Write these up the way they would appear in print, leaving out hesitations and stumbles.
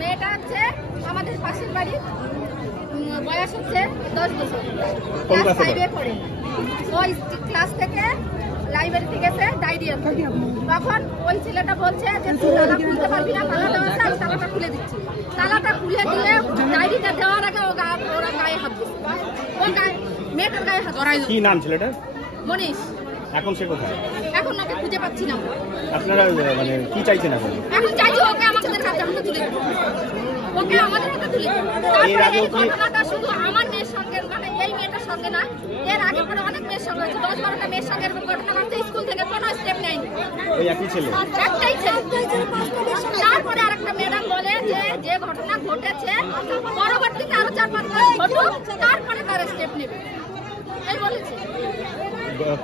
মেয়েটা হচ্ছে আমাদের পাশের বাড়ি, বয়স হচ্ছে 10 বছর, ক্লাস 5-এ পড়ে। ওই ক্লাস থেকে লাইব্রেরিতে গেছে ডায়রিয়া, তখন ওই ছেলেটা বলছে যে তুই তালা খুলতে পারবি না, তালা দেওয়া আছে, আমি তালাটা খুলে দিচ্ছি। তালাটা খুলে দিয়ে ডায়রিটা দেওয়ার আগে ওরা গায়ে হাত দিচ্ছে, ও মেয়েটার গায়ে হাত। কি নাম ছেলেটার? মনীষ। এখন সে কোথায়? এখন ওকে খুঁজে পাচ্ছি না। আপনারা মানে কি চাইছেন এখন? এখন চাইছি ওকে আমাদের কাছে তুলে দিতে, ওকে আমাদের হাতে তুলে দিতে। তারপরে এই ঘটনাটা শুধু আমার মেয়ের সঙ্গে, মানে এই মেয়েটার সঙ্গে না, এর আগে পরে অনেক মেয়ের সঙ্গে হয়েছে, 10-12টা মেয়ের সঙ্গে এরকম ঘটনা ঘটছে, স্কুল থেকে কোনো স্টেপ নেয়নি। ওই একই ছেলে? একটাই ছেলে। তারপরে আরেকটা ম্যাডাম বলে যে ঘটনা ঘটেছে পরবর্তীতে আরো 4-5 মাস ঘটুক, তারপরে তার স্টেপ নেবে, এই বলেছে।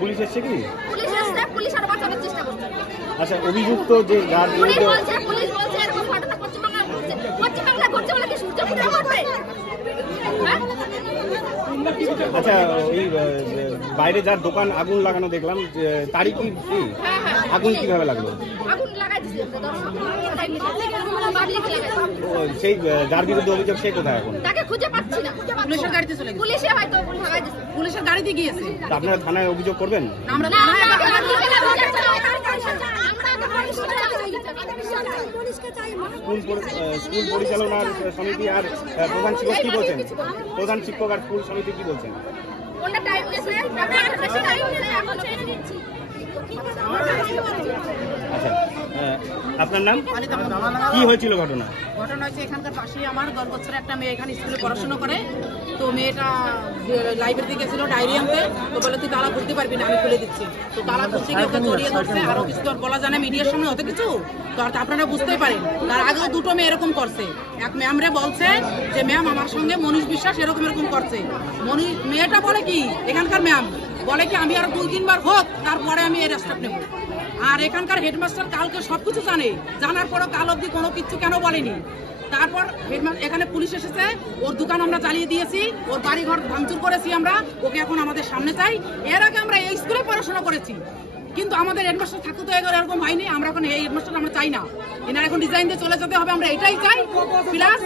পুলিশ এসছে কি? পুলিশ এসছে, পুলিশ আরো বাঁচানোর চেষ্টা করছে। আচ্ছা, অভিযুক্ত যে যার পুলিশ বলছে এরকম ঘটনা পশ্চিমবাংলায় ঘটছে, পশ্চিমবাংলায় ঘটছে বলে কি সূর্যপুরে ঘটবে? আচ্ছা, ওই বাইরে যার দোকান আগুন লাগানো দেখলাম, তারই কি আগুন কিভাবে লাগলো? আগুন লাগাই দিছে, সেই যার বিরুদ্ধে অভিযোগ সে কোথায় এখন? তাকে খুঁজে পাচ্ছি না। পুলিশের গাড়িতে চলে গেছে, পুলিশে হয়তো ভাগাই দিছে, পুলিশের গাড়িতে গিয়েছে। আপনারা থানায় অভিযোগ করবেন? আমরা স্কুল পরিচালনার সমিতি আর প্রধান শিক্ষক কি বলছেন? প্রধান শিক্ষক আর স্কুল সমিতি কি বলছেন? আচ্ছা, আপনার নাম? কি হয়েছিল ঘটনা? ঘটনা হচ্ছে এখানকার পাশেই আমার 10 বছরের একটা মেয়ে এখানে স্কুলে পড়াশোনা করে। তো মেয়েটা লাইব্রেরিতে গেছিল ডায়েরি আনতে, তো বলে তুই তালা খুলতে পারবি না, আমি খুলে দিচ্ছি। তো তালা খুলতে গিয়ে ওকে জড়িয়ে ধরছে, আরো কিছু তো বলা জানে মিডিয়ার সামনে হতে কিছু তো আপনারা বুঝতেই পারেন। তার আগেও 2টো মেয়ে এরকম করছে। এক ম্যাম রে বলছে যে ম্যাম আমার সঙ্গে মনীষ বিশ্বাস এরকম করছে। মেয়েটা বলে কি, এখানকার ম্যাম বলে কি আমি আর 2-3 বার হোক তারপরে আমি এর স্টেপ নেব। আর এখানকার হেডমাস্টার কালকে সবকিছু জানার পরও কাল অব্দি কোনো কিছু কেন বলেনি। তারপর এখানে পুলিশ এসেছে, ওর দোকান আমরা জ্বালিয়ে দিয়েছি, ওর বাড়ি ঘর ভাঙচুর করেছি আমরা, ওকে এখন আমাদের সামনে চাই। এর আগে আমরা এই স্কুলে পড়াশোনা করেছি, কিন্তু আমাদের হেডমাস্টার থাকতে তো এরকম হয়নি। আমরা এখন এই হেডমাস্টার আমরা চাই না, এনার এখন ডিজাইন দিয়ে চলে যেতে হবে, আমরা এটাই চাই। প্লাস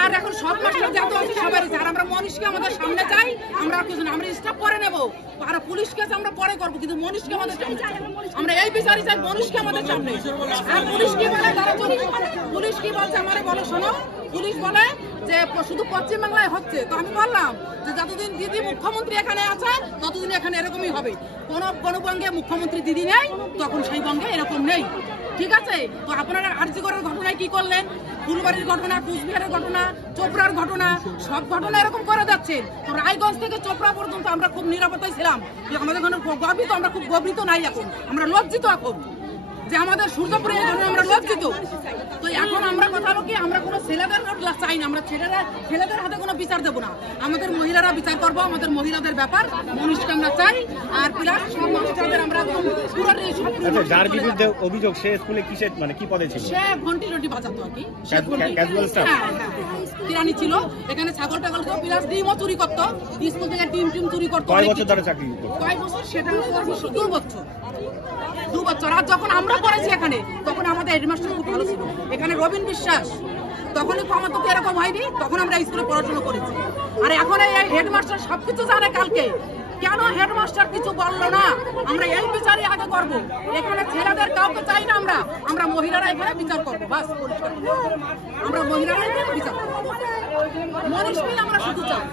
আর এখন সব মাস্টার যত আছে সবারই চাই, আর আমরা মনীষকে আমাদের সামনে চাই। আমরা কিছু না, আমরা স্টাফ পরে নেবো, আর পুলিশ কেস আমরা পরে করবো, কিন্তু মনীষকে আমাদের সামনে চাই। আমরা এই বিচারই চাই, মনীষকে আমাদের সামনে। আর পুলিশ কি বলে, পুলিশ কি বলছে আমারে বলো শোনো। পুলিশ বলে যে শুধু পশ্চিমবাংলায় হচ্ছে। তো আমি বললাম যে যতদিন দিদি মুখ্যমন্ত্রী এখানে আছে ততদিন এখানে এরকমই হবে। কোনো বঙ্গে মুখ্যমন্ত্রী দিদি নেই, তখন সেই বঙ্গে এরকম নেই, ঠিক আছে? তো আপনারা আরজিকরের ঘটনায় কি করলেন? ফুলবাড়ির ঘটনা, কুচবিহারের ঘটনা, চোপড়ার ঘটনা, সব ঘটনা এরকম করে যাচ্ছে। তো রায়গঞ্জ থেকে চোপড়া পর্যন্ত আমরা খুব নিরাপত্তায় ছিলাম, আমাদের এখানে গর্বিত, আমরা খুব গর্বিত নাই এখন, আমরা লজ্জিত এখন যে আমাদের সূর্যপুরে আমরা লজ্জিত। তো এখন আমরা কথা হলো কি, আমরা কোনো ছেলেদের চাই না, আমরা ছেলেদের হাতে কোনো বিচার দেবো না, আমাদের মহিলারা বিচার করবো, আমাদের মহিলাদের ব্যাপার, মনীষকে আমরা চাই। আর প্লাস সব মাস্টারদের আমরা যার বিরুদ্ধে অভিযোগ সে স্কুলে কিসের মানে কি পদে ছিল? সে ঘন্টি বাজাতো আর কি, কিরানি ছিল। এখানে ছাগল টাগল তো প্লাস ডিমও চুরি করতো, স্কুল থেকে ডিম চুরি করতো। কয় বছর ধরে চাকরি করতো? কয় বছর সেটা 2 বছর। আর যখন আমরা পড়েছি এখানে তখন আমাদের হেডমাস্টার খুব ভালো ছিল, এখানে রবীন বিশ্বাস, তখনই আমার তো এরকম হয়নি, তখন আমরা স্কুলে পড়াশোনা করেছি। আর এখন এই হেডমাস্টার সবকিছু জানে। কালকে কেন হেডমাস্টার কিছু বললো না? আমরা এই বিচারই আগে করবো। এখানে ছেলেদের কাউকে চাই না, আমরা মহিলারা এখানে বিচার করবো, বাস পরিষ্কার। আমরা মহিলারা এখানে বিচার করবো, মনীষ মিল আমরা শুধু চাই।